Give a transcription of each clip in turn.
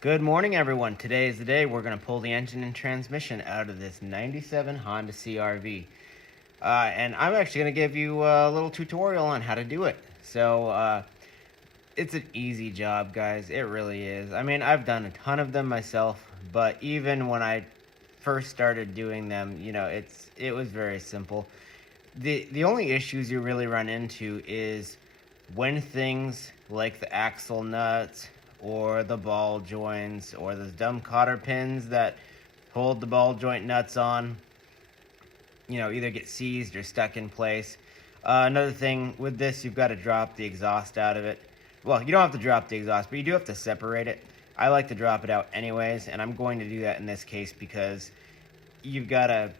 Good morning, everyone. Today is the day we're going to pull the engine and transmission out of this 97 Honda CRV. And I'm actually going to give you a little tutorial on how to do it. So, it's an easy job, guys. It really is. I mean, I've done a ton of them myself, but even when I first started doing them, it was very simple. The only issues you really run into is when things like the axle nuts or the ball joints or those dumb cotter pins that hold the ball joint nuts on, either get seized or stuck in place. Another thing with this, you've got to drop the exhaust out of it. Well, you don't have to drop the exhaust, but you do have to separate it. I like to drop it out anyways, and I'm going to do that in this case because I'm going to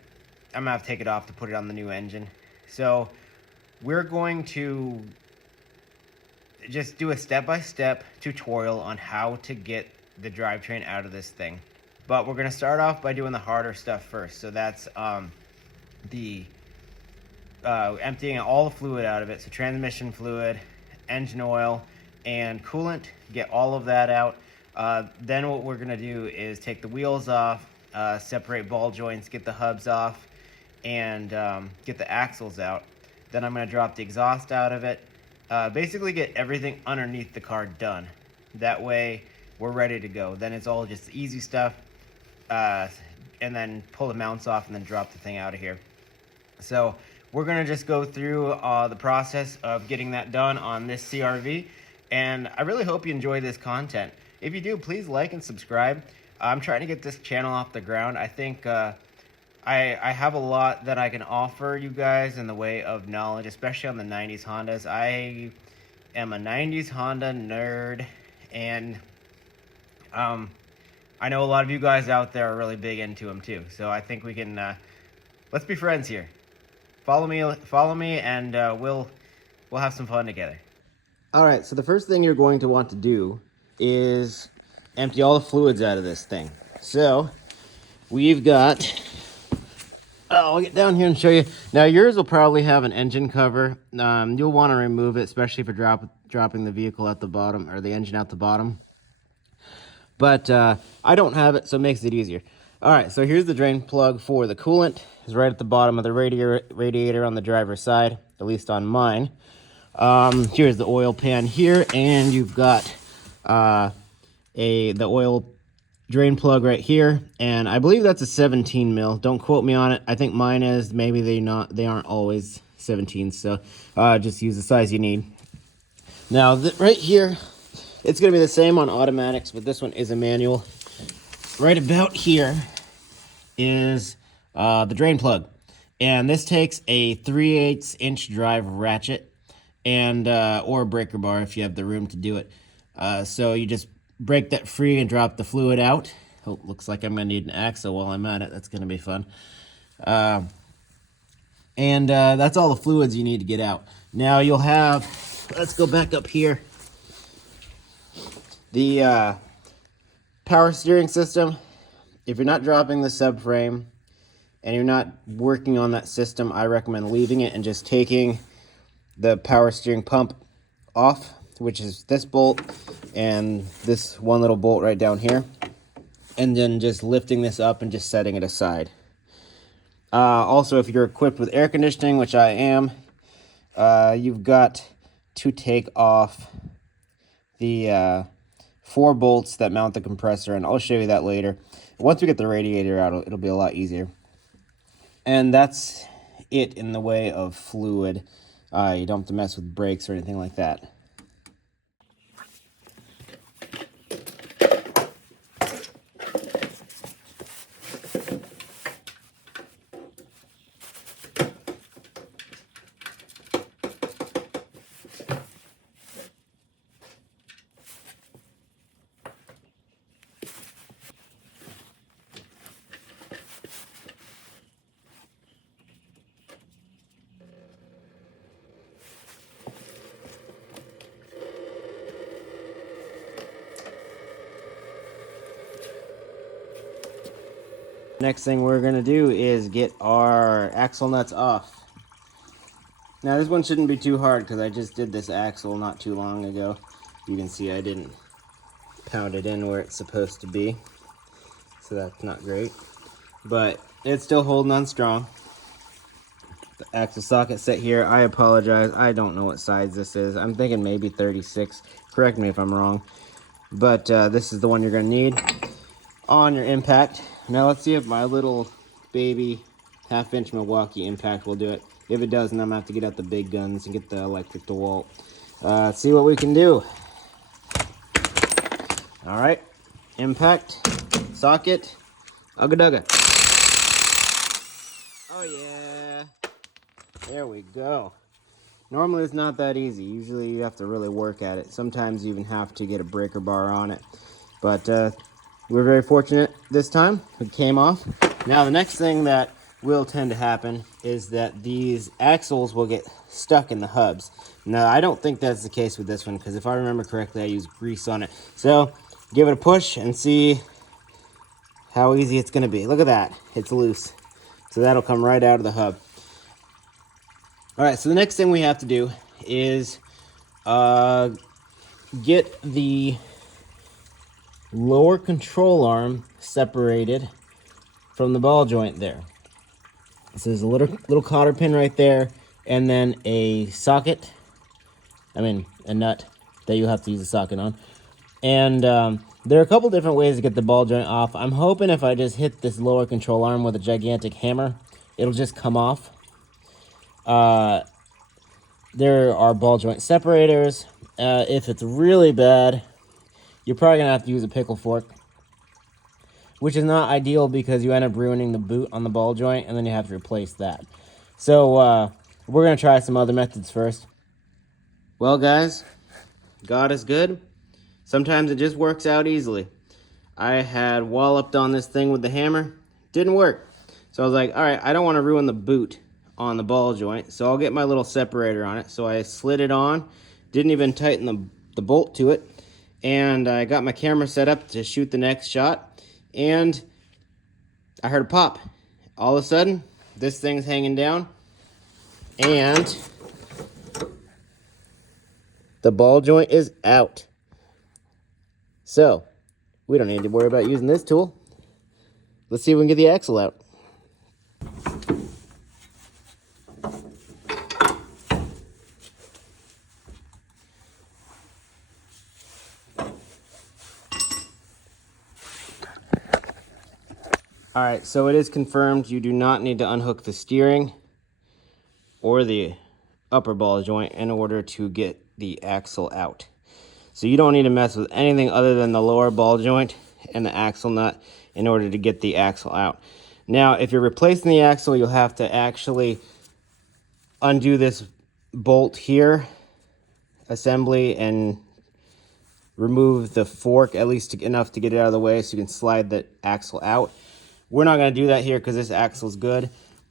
have to take it off to put it on the new engine. So we're going to just do a step-by-step tutorial on how to get the drivetrain out of this thing. But we're going to start off by doing the harder stuff first. So that's emptying all the fluid out of it. So transmission fluid, engine oil, and coolant. Get all of that out. Then what we're going to do is take the wheels off, separate ball joints, get the hubs off, and get the axles out. Then I'm going to drop the exhaust out of it. Basically get everything underneath the car done. That way we're ready to go. Then it's all just easy stuff. And then pull the mounts off and then drop the thing out of here. So we're going to just go through the process of getting that done on this CRV. And I really hope you enjoy this content. If you do, please like and subscribe. I'm trying to get this channel off the ground. I think I have a lot that I can offer you guys in the way of knowledge, especially on the 90s Hondas. I am a 90s Honda nerd, and I know a lot of you guys out there are really big into them too. So I think we can, let's be friends here. Follow me, and we'll have some fun together. All right, so the first thing you're going to want to do is empty all the fluids out of this thing. So we've got, I'll get down here and show you. Now yours will probably have an engine cover. You'll want to remove it, especially if you're dropping the vehicle at the bottom, or the engine at the bottom. But I don't have it, so it makes it easier. All right, so here's the drain plug for the coolant. It's right at the bottom of the radiator on the driver's side, at least on mine. Here's the oil pan here, and you've got the oil drain plug right here, and I believe that's a 17 mil. Don't quote me on it. I think mine is. Maybe they aren't always 17, so just use the size you need. Now right here, it's going to be the same on automatics, but this one is a manual. Right about here is the drain plug, and this takes a 3/8 inch drive ratchet and or a breaker bar if you have the room to do it. So you just break that free and drop the fluid out. Oh, looks like I'm going to need an axle while I'm at it. That's going to be fun. And that's all the fluids you need to get out. Now you'll have, let's go back up here, the power steering system. If you're not dropping the subframe and you're not working on that system, I recommend leaving it and just taking the power steering pump off, which is this bolt and this one little bolt right down here, and then just lifting this up and just setting it aside. Also, if you're equipped with air conditioning, which I am, you've got to take off the 4 bolts that mount the compressor, and I'll show you that later. Once we get the radiator out, it'll be a lot easier. And that's it in the way of fluid. You don't have to mess with brakes or anything like that. Next thing we're going to do is get our axle nuts off. Now this one shouldn't be too hard because I just did this axle not too long ago. You can see I didn't pounded in where it's supposed to be. So that's not great. But it's still holding on strong. The axle socket set here, I apologize. I don't know what size this is. I'm thinking maybe 36. Correct me if I'm wrong. But this is the one you're going to need on your impact. Now let's see if my little baby 1/2-inch Milwaukee impact will do it. If it doesn't, I'm going to have to get out the big guns and get the electric DeWalt. Let's see what we can do. All right, impact, socket, ugga dugga. Oh yeah, there we go. Normally it's not that easy. Usually you have to really work at it. Sometimes you even have to get a breaker bar on it. But we're very fortunate this time. It came off. Now the next thing that will tend to happen is that these axles will get stuck in the hubs. Now I don't think that's the case with this one, because if I remember correctly I used grease on it. So give it a push and see how easy it's going to be. Look at that. It's loose. So that'll come right out of the hub. All right, so the next thing we have to do is get the lower control arm separated from the ball joint there. So there's a little cotter pin right there, and then a socket, a nut that you have to use a socket on. And there are a couple different ways to get the ball joint off. I'm hoping if I just hit this lower control arm with a gigantic hammer, it'll just come off. There are ball joint separators. If it's really bad, you're probably gonna have to use a pickle fork, which is not ideal because you end up ruining the boot on the ball joint and then you have to replace that. So we're gonna try some other methods first. Well guys, God is good. Sometimes it just works out easily. I had walloped on this thing with the hammer, didn't work. So I was like, all right, I don't want to ruin the boot on the ball joint, so I'll get my little separator on it. So I slid it on, didn't even tighten the bolt to it, and I got my camera set up to shoot the next shot, and I heard a pop. All of a sudden, this thing's hanging down, and the ball joint is out. So, we don't need to worry about using this tool. Let's see if we can get the axle out. Alright, so it is confirmed you do not need to unhook the steering or the upper ball joint in order to get the axle out. So you don't need to mess with anything other than the lower ball joint and the axle nut in order to get the axle out. Now, if you're replacing the axle, you'll have to actually undo this bolt here, assembly, and remove the fork at least enough to get it out of the way so you can slide the axle out. We're not going to do that here because this axle's good.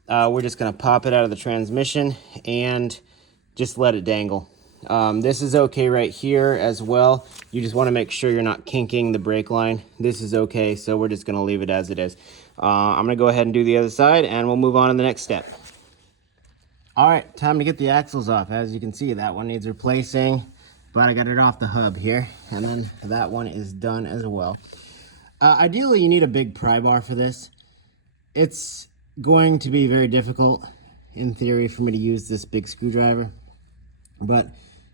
We're just going to pop it out of the transmission and just let it dangle. This is okay right here as well. You just want to make sure you're not kinking the brake line. This is okay, so we're just going to leave it as it is. I'm going to go ahead and do the other side, and we'll move on to the next step. All right, time to get the axles off. As you can see, that one needs replacing, but I got it off the hub here, and then that one is done as well. Ideally, you need a big pry bar for this. It's going to be very difficult, in theory, for me to use this big screwdriver, but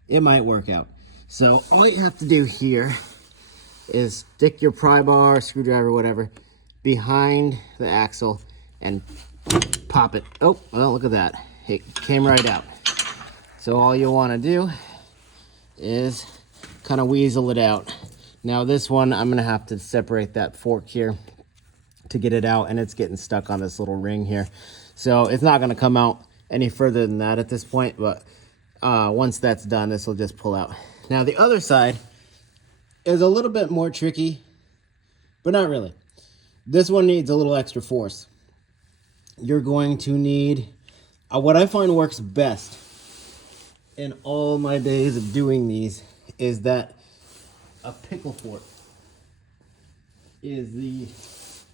it might work out. So all you have to do here is stick your pry bar, screwdriver, whatever, behind the axle and pop it. Oh, well, look at that. It came right out. So all you want to do is kind of weasel it out. Now this one, I'm going to have to separate that fork here to get it out, and it's getting stuck on this little ring here. So it's not going to come out any further than that at this point, but once that's done, this will just pull out. Now the other side is a little bit more tricky, but not really. This one needs a little extra force. You're going to need, what I find works best in all my days of doing these is that a pickle fork is the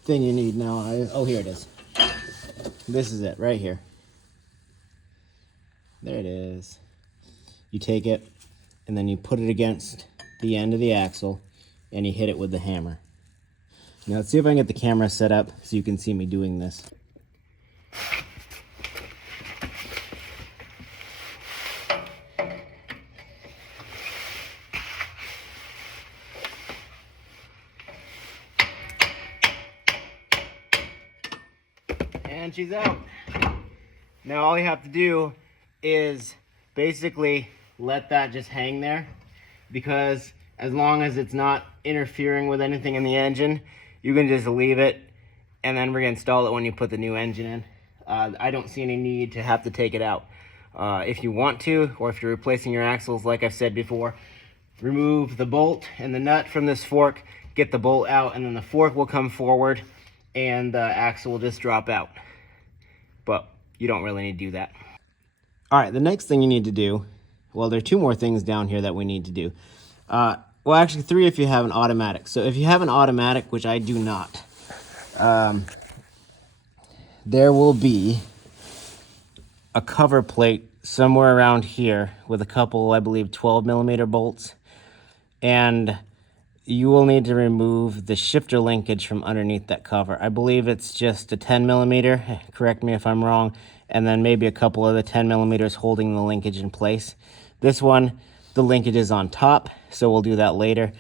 thing you need. Now, oh, here it is. This is it right here. There it is. You take it and then you put it against the end of the axle and you hit it with the hammer. Now let's see if I can get the camera set up so you can see me doing this. And she's out. Now all you have to do is basically let that just hang there, because as long as it's not interfering with anything in the engine, you can just leave it and then reinstall it when you put the new engine in. I don't see any need to have to take it out. If you want to, or if you're replacing your axles, like I've said before, remove the bolt and the nut from this fork, get the bolt out, and then the fork will come forward and the axle will just drop out. But you don't really need to do that. All right, the next thing you need to do, well, there are two more things down here that we need to do. Well, actually three if you have an automatic. So if you have an automatic, which I do not, there will be a cover plate somewhere around here with a couple, I believe, 12mm bolts. And you will need to remove the shifter linkage from underneath that cover. I believe it's just a 10mm, correct me if I'm wrong, and then maybe a couple of the 10mm holding the linkage in place. This one, the linkage is on top, so we'll do that later.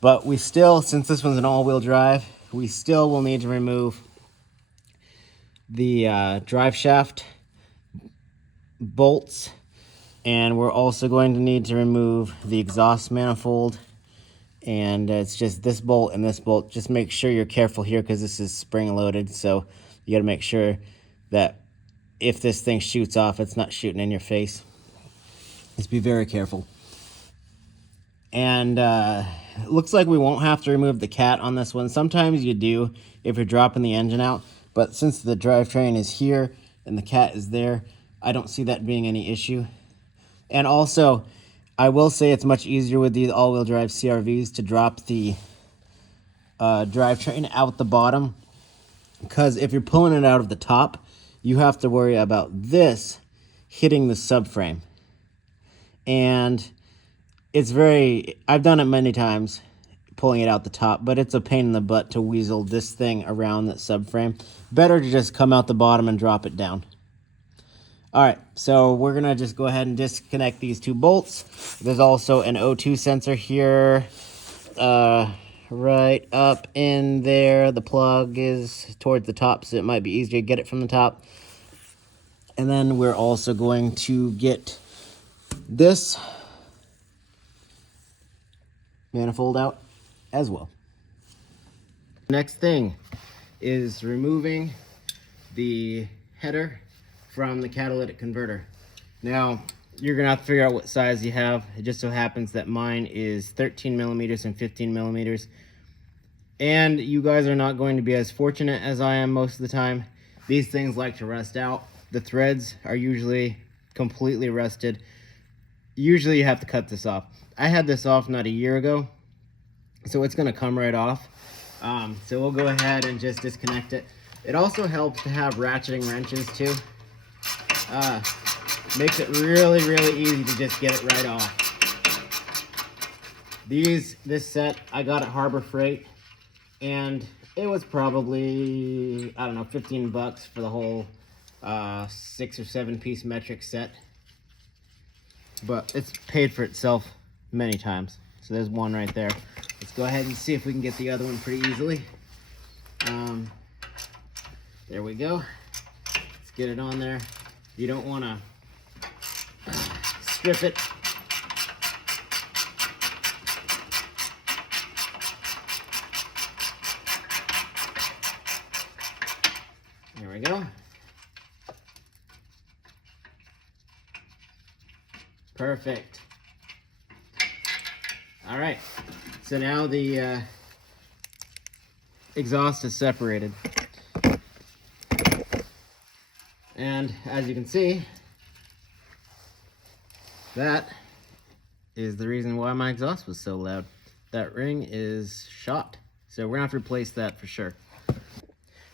But we still, since this one's an all-wheel drive, we still will need to remove the drive shaft bolts, and we're also going to need to remove the exhaust manifold. And it's just this bolt and this bolt. Just make sure you're careful here because this is spring loaded, so you got to make sure that if this thing shoots off, it's not shooting in your face. Just be very careful. And it looks like we won't have to remove the cat on this one. Sometimes you do if you're dropping the engine out, but since the drivetrain is here and the cat is there, I don't see that being any issue. And also, I will say it's much easier with these all-wheel drive CRVs to drop the drivetrain out the bottom, because if you're pulling it out of the top, you have to worry about this hitting the subframe. And it's I've done it many times, pulling it out the top, but it's a pain in the butt to weasel this thing around that subframe. Better to just come out the bottom and drop it down. All right, so we're gonna just go ahead and disconnect these two bolts. There's also an O2 sensor here, right up in there. The plug is towards the top, so it might be easier to get it from the top. And then we're also going to get this manifold out as well. Next thing is removing the header from the catalytic converter. Now, you're gonna have to figure out what size you have. It just so happens that mine is 13mm and 15mm. And you guys are not going to be as fortunate as I am most of the time. These things like to rust out. The threads are usually completely rusted. Usually you have to cut this off. I had this off not a year ago, so it's gonna come right off. So we'll go ahead and just disconnect it. It also helps to have ratcheting wrenches too. Makes it really, really easy to just get it right off. This set I got at Harbor Freight, and it was probably, I don't know, 15 bucks for the whole 6 or 7 piece metric set. But it's paid for itself many times. So there's one right there. Let's go ahead and see if we can get the other one pretty easily. There we go. Let's get it on there. You don't want to strip it. There we go. Perfect. All right. So now the exhaust is separated. And as you can see, that is the reason why my exhaust was so loud. That ring is shot. So we're gonna have to replace that for sure.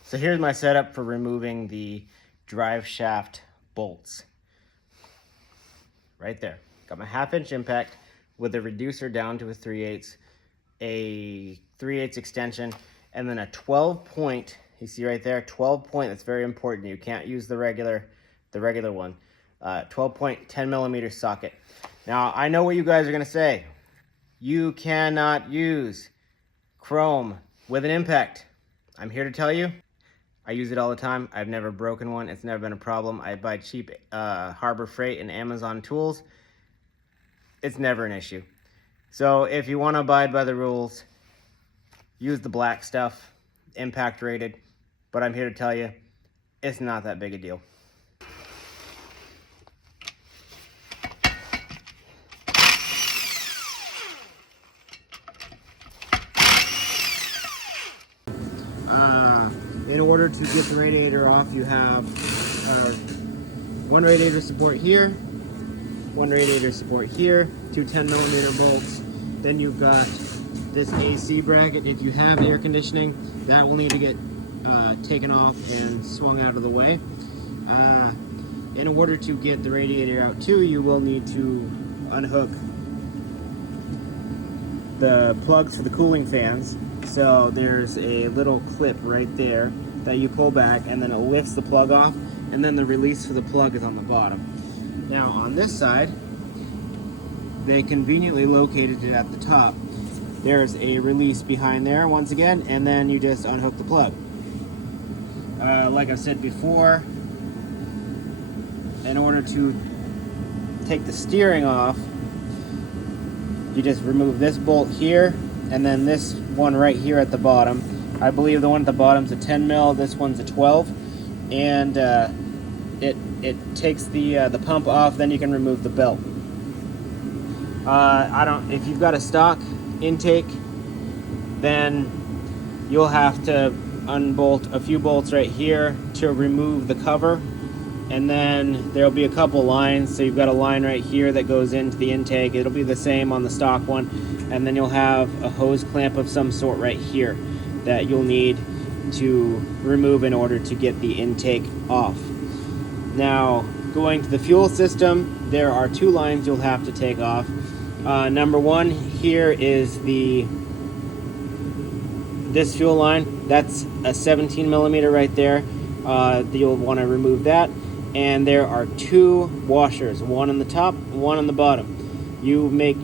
So here's my setup for removing the drive shaft bolts. Right there. Got my 1/2 inch impact with the reducer down to a 3/8, a 3/8 extension, and then a 12 point, you see right there, 12 point, that's very important. You can't use the regular one. 12 point, 10 millimeter socket. Now, I know what you guys are gonna say. You cannot use chrome with an impact. I'm here to tell you, I use it all the time. I've never broken one. It's never been a problem. I buy cheap Harbor Freight and Amazon tools. It's never an issue. So if you want to abide by the rules, use the black stuff, impact rated. But I'm here to tell you, it's not that big a deal. In order to get the radiator off, you have one radiator support here, one radiator support here, two 10 millimeter bolts. Then you've got this AC bracket. If you have air conditioning, that will need to get taken off and swung out of the way. In order to get the radiator out too, you will need to unhook the plugs for the cooling fans. So there's a little clip right there that you pull back, and then it lifts the plug off, and then the release for the plug is on the bottom. Now on this side, they conveniently located it at the top. There's a release behind there once again, and then you just unhook the plug. Like I said before, in order to take the steering off, you just remove this bolt here, and then this one right here at the bottom. I believe the one at the bottom's a 10 mil, this one's a 12, and it takes the pump off. Then you can remove the belt. If you've got a stock intake, then you'll have to unbolt a few bolts right here to remove the cover, and then there'll be a couple lines. So you've got a line right here that goes into the intake. It'll be the same on the stock one, and then you'll have a hose clamp of some sort right here that you'll need to remove in order to get the intake off. Now, going to the fuel system, there are two lines you'll have to take off. Number one here is this fuel line. That's a 17 millimeter right there. You'll want to remove that. And there are two washers, one on the top, one on the bottom. You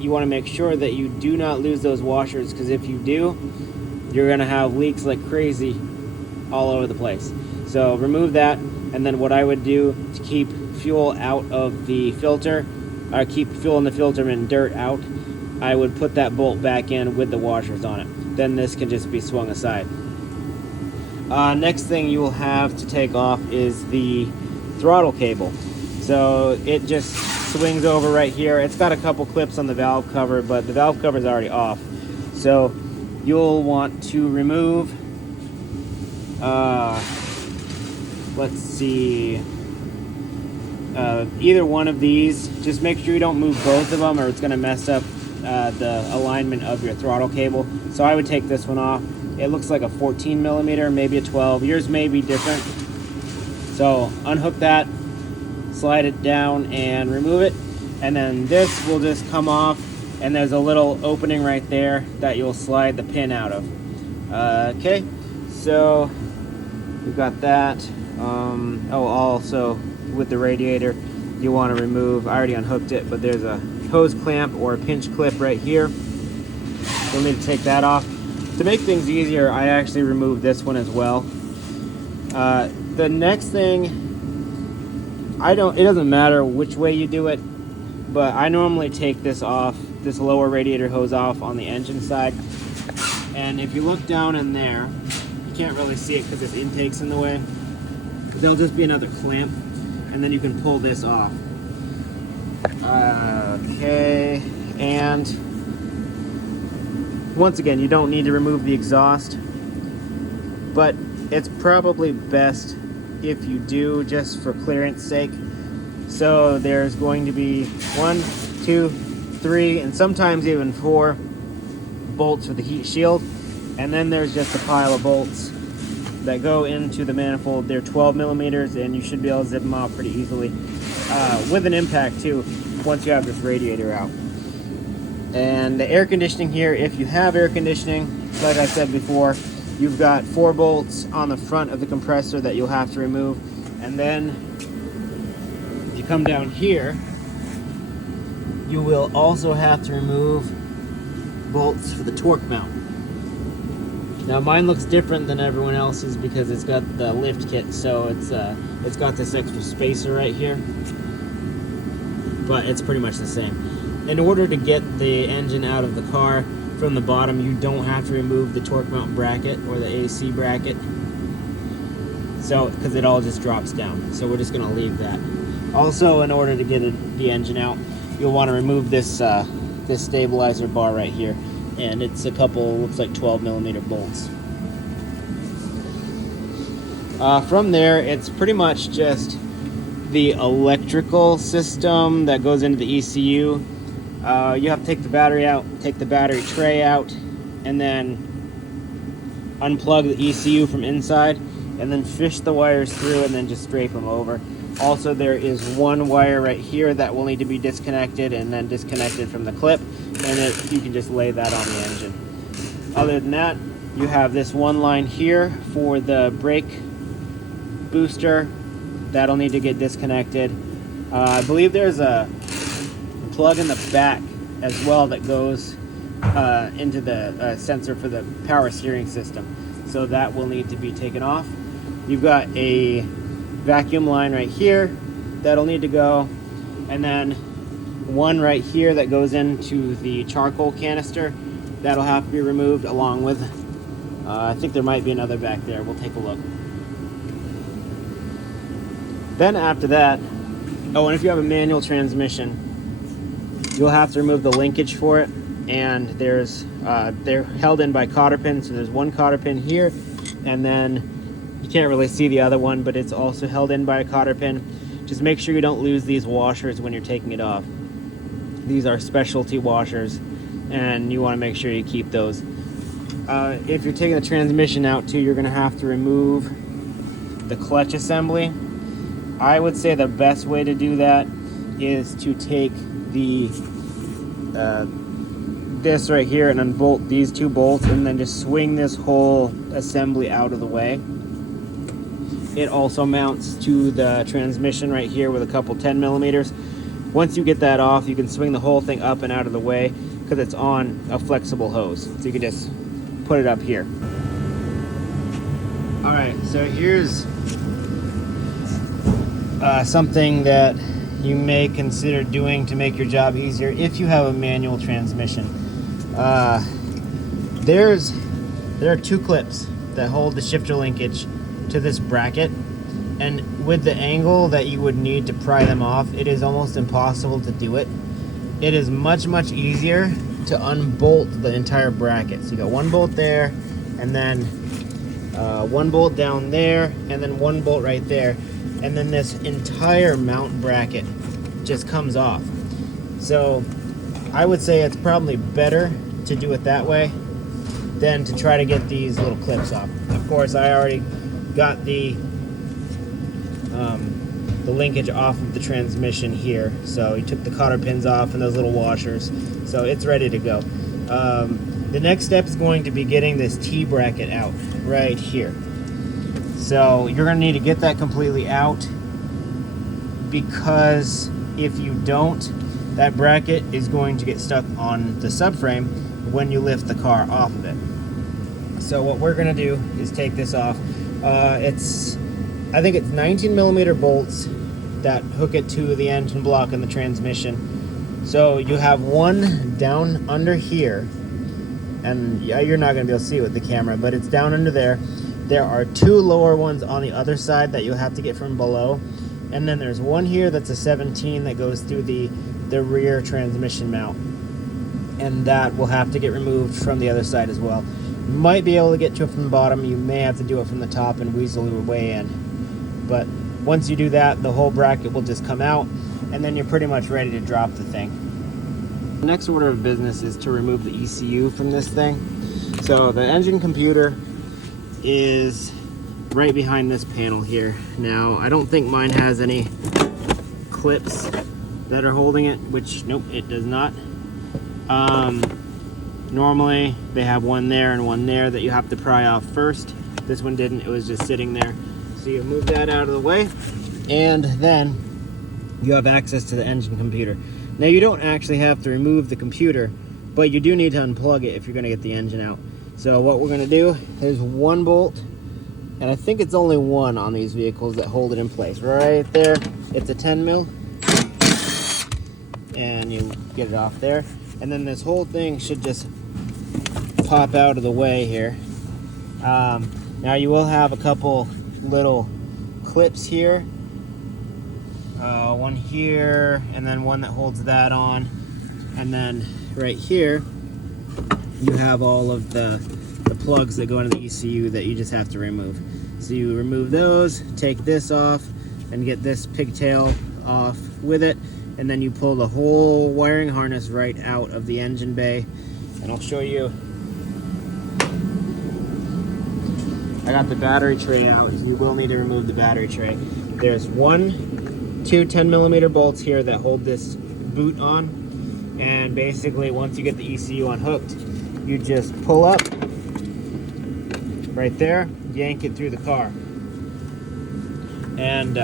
want to make sure that you do not lose those washers, because if you do, you're going to have leaks like crazy all over the place. So remove that, and then what I would do to keep fuel out of the filter, or keep fuel in the filter and dirt out, I would put that bolt back in with the washers on it. Then this can just be swung aside. Next thing you will have to take off is the throttle cable. So it just swings over right here. It's got a couple clips on the valve cover, but the valve cover is already off. So you'll want to remove, let's see, either one of these. Just make sure you don't move both of them, or it's going to mess up the alignment of your throttle cable. So I would take this one off. It looks like a 14 millimeter, maybe a 12. Yours may be different. So unhook that, slide it down and remove it, and then this will just come off, and there's a little opening right there that you'll slide the pin out of. Okay, so we've got that. Also with the radiator, you want to remove, I already unhooked it, but there's a hose clamp or a pinch clip right here. You'll need to take that off. To make things easier, I actually removed this one as well. The next thing, it doesn't matter which way you do it, but I normally take this off, this lower radiator hose off on the engine side. And if you look down in there, you can't really see it because this intake's in the way. There'll just be another clamp, and then you can pull this off. Okay, and once again, you don't need to remove the exhaust, but it's probably best if you do, just for clearance sake. So there's going to be 1, 2, 3, and sometimes even 4 bolts for the heat shield, and then there's just a pile of bolts that go into the manifold. They're 12 millimeters, and you should be able to zip them out pretty easily with an impact too, once you have this radiator out. And the air conditioning here, if you have air conditioning, like I said before, you've got 4 bolts on the front of the compressor that you'll have to remove. And then if you come down here, you will also have to remove bolts for the torque mount. Now mine looks different than everyone else's because it's got the lift kit, so it's got this extra spacer right here, but it's pretty much the same. In order to get the engine out of the car from the bottom, you don't have to remove the torque mount bracket or the AC bracket, so because it all just drops down. So we're just going to leave that. Also, in order to get the engine out, you'll want to remove this this stabilizer bar right here, and it's a couple, looks like 12mm bolts. From there, it's pretty much just the electrical system that goes into the ECU. You have to take the battery out, take the battery tray out, and then unplug the ECU from inside, and then fish the wires through and then just drape them over. Also, there is one wire right here that will need to be disconnected and then disconnected from the clip, and you can just lay that on the engine. Other than that, you have this one line here for the brake booster. That'll need to get disconnected. I believe there's a plug in the back as well that goes into the sensor for the power steering system, so that will need to be taken off. You've got a vacuum line right here that'll need to go, and then one right here that goes into the charcoal canister that'll have to be removed, along with I think there might be another back there. We'll take a look. Then after that, oh, and if you have a manual transmission, you'll have to remove the linkage for it, and there's they're held in by cotter pins. So there's one cotter pin here, and then you can't really see the other one, but it's also held in by a cotter pin. Just make sure you don't lose these washers when you're taking it off. These are specialty washers, and you want to make sure you keep those. If you're taking the transmission out too, you're going to have to remove the clutch assembly. I would say the best way to do that is to take the this right here and unbolt these 2 bolts, and then just swing this whole assembly out of the way. It also mounts to the transmission right here with a couple 10mm. Once you get that off, you can swing the whole thing up and out of the way because it's on a flexible hose, so you can just put it up here. All right, so here's something that you may consider doing to make your job easier if you have a manual transmission. There are 2 clips that hold the shifter linkage to this bracket, and with the angle that you would need to pry them off, it is almost impossible to do it. It is much easier to unbolt the entire bracket. So you got 1 bolt there, and then 1 bolt down there, and then 1 bolt right there, and then this entire mount bracket just comes off. So I would say it's probably better to do it that way than to try to get these little clips off. Of course, I already got the linkage off of the transmission here, so he took the cotter pins off and those little washers, so it's ready to go. The next step is going to be getting this T-bracket out right here. So you're going to need to get that completely out, because if you don't, that bracket is going to get stuck on the subframe when you lift the car off of it. So what we're going to do is take this off. I think it's 19mm bolts that hook it to the engine block and the transmission. So you have one down under here, and you're not going to be able to see it with the camera, but it's down under there. There are 2 lower ones on the other side that you'll have to get from below, and then there's one here that's a 17 that goes through the rear transmission mount, and that will have to get removed from the other side as well. You might be able to get to it from the bottom. You may have to do it from the top and weasel your way in, but once you do that, the whole bracket will just come out, and then you're pretty much ready to drop the thing. The next order of business is to remove the ECU from this thing. So the engine computer is right behind this panel here. Now, I don't think mine has any clips that are holding it, which nope, it does not. Normally they have one there and one there that you have to pry off first. This one didn't, it was just sitting there. So you move that out of the way, and then you have access to the engine computer. Now you don't actually have to remove the computer, but you do need to unplug it if you're gonna get the engine out. So what we're gonna do is one bolt, and I think it's only one on these vehicles that hold it in place. Right there, it's a 10 mil, and you get it off there. And then this whole thing should just pop out of the way here. Now you will have a couple little clips here. One here, and then one that holds that on. And then right here, you have all of the plugs that go into the ECU that you just have to remove. So you remove those, take this off, and get this pigtail off with it. And then you pull the whole wiring harness right out of the engine bay. And I'll show you. I got the battery tray out. You will need to remove the battery tray. There's two 10mm bolts here that hold this boot on. And basically, once you get the ECU unhooked, you just pull up right there, yank it through the car. And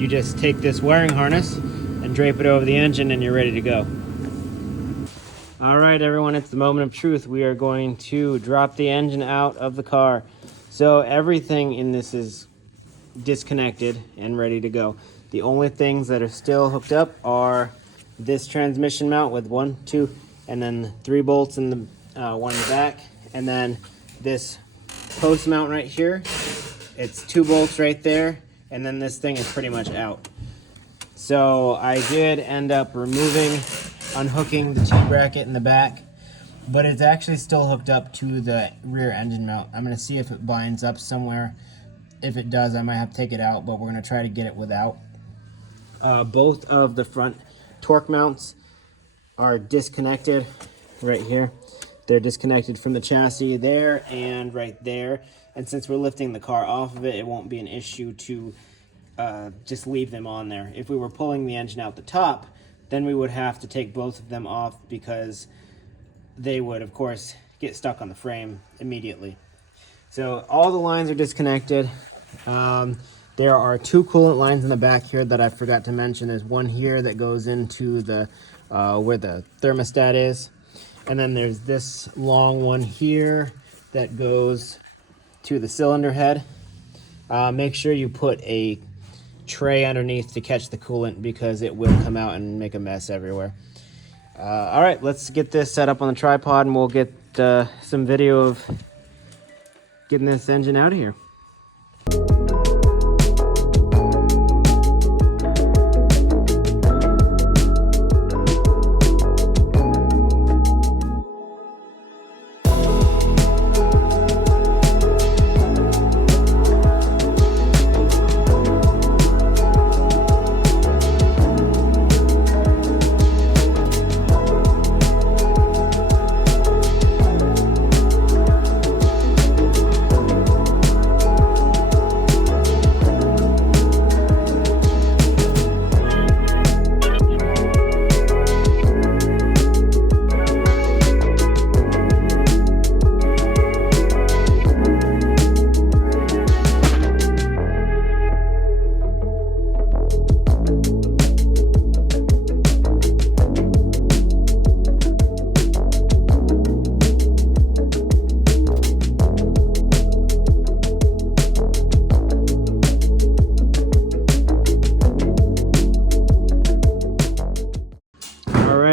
you just take this wiring harness and drape it over the engine, and you're ready to go. All right, everyone, it's the moment of truth. We are going to drop the engine out of the car. So everything in this is disconnected and ready to go. The only things that are still hooked up are this transmission mount with 1, 2, and then 3 bolts in the one in the back, and then this post mount right here. It's 2 bolts right there, and then this thing is pretty much out. So I did end up unhooking the T-bracket in the back, but it's actually still hooked up to the rear engine mount. I'm going to see if it binds up somewhere. If it does, I might have to take it out, but we're going to try to get it without. Both of the front torque mounts are disconnected right here. They're disconnected from the chassis there and right there. And since we're lifting the car off of it, it won't be an issue to just leave them on there. If we were pulling the engine out the top, then we would have to take both of them off because they would, of course, get stuck on the frame immediately. So all the lines are disconnected. There are 2 coolant lines in the back here that I forgot to mention. There's one here that goes into the where the thermostat is. And then there's this long one here that goes to the cylinder head. Make sure you put a tray underneath to catch the coolant because it will come out and make a mess everywhere. All right, let's get this set up on the tripod and we'll get some video of getting this engine out of here.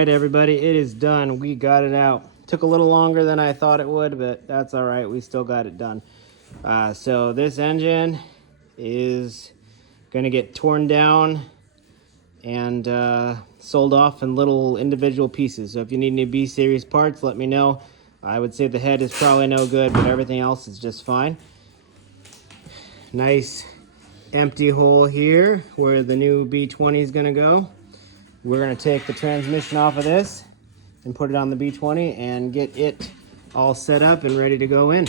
Everybody, it is done. We got it out. Took a little longer than I thought it would, but that's all right. We still got it done. So this engine is going to get torn down and sold off in little individual pieces. So if you need any B-series parts, let me know. I would say the head is probably no good, but everything else is just fine. Nice empty hole here where the new B20 is going to go. We're going to take the transmission off of this and put it on the B20 and get it all set up and ready to go in.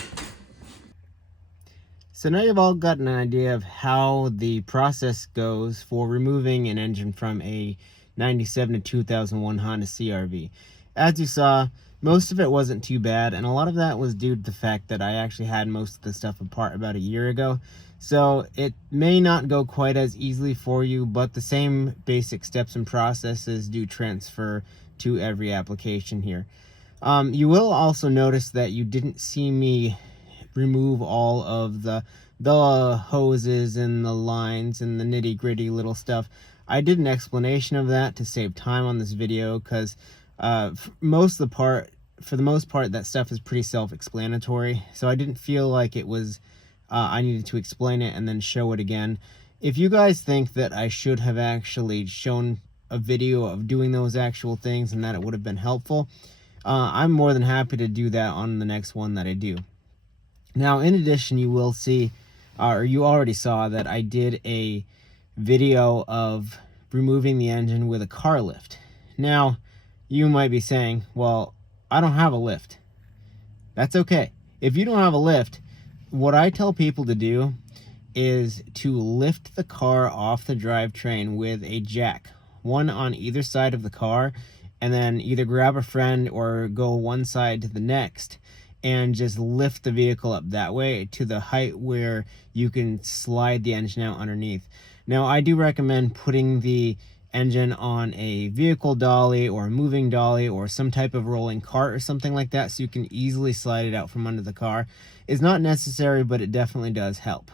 So now you've all gotten an idea of how the process goes for removing an engine from a 97 to 2001 Honda CRV. as you saw, most of it wasn't too bad, and a lot of that was due to the fact that I actually had most of the stuff apart about a year ago. So it may not go quite as easily for you, but the same basic steps and processes do transfer to every application here. You will also notice that you didn't see me remove all of the hoses and the lines and the nitty-gritty little stuff. I did an explanation of that to save time on this video, because for the most part, that stuff is pretty self-explanatory, so I didn't feel like it was I needed to explain it and then show it again. If you guys think that I should have actually shown a video of doing those actual things and that it would have been helpful, I'm more than happy to do that on the next one that I do. Now, in addition, you will see, or you already saw, that I did a video of removing the engine with a car lift. Now, you might be saying, well, I don't have a lift. That's okay. If you don't have a lift, what I tell people to do is to lift the car off the drivetrain with a jack, one on either side of the car, and then either grab a friend or go one side to the next and just lift the vehicle up that way to the height where you can slide the engine out underneath. Now, I do recommend putting the engine on a vehicle dolly or a moving dolly or some type of rolling cart or something like that, so you can easily slide it out from under the car. It's not necessary, but it definitely does help.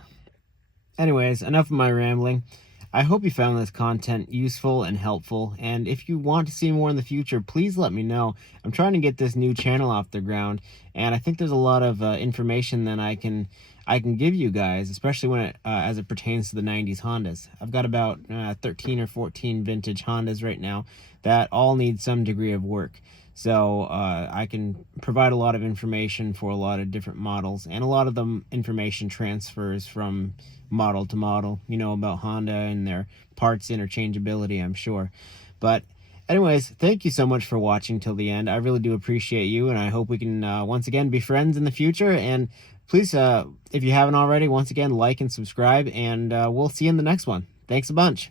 Anyways, enough of my rambling. I hope you found this content useful and helpful, and if you want to see more in the future, please let me know. I'm trying to get this new channel off the ground, and I think there's a lot of information that I can give you guys, especially when as it pertains to the 90s Hondas. I've got about 13 or 14 vintage Hondas right now that all need some degree of work. So I can provide a lot of information for a lot of different models, and a lot of the information transfers from model to model, you know, about Honda and their parts interchangeability, I'm sure. But anyways, thank you so much for watching till the end. I really do appreciate you, and I hope we can once again be friends in the future. And please, if you haven't already, once again, like and subscribe, and we'll see you in the next one. Thanks a bunch.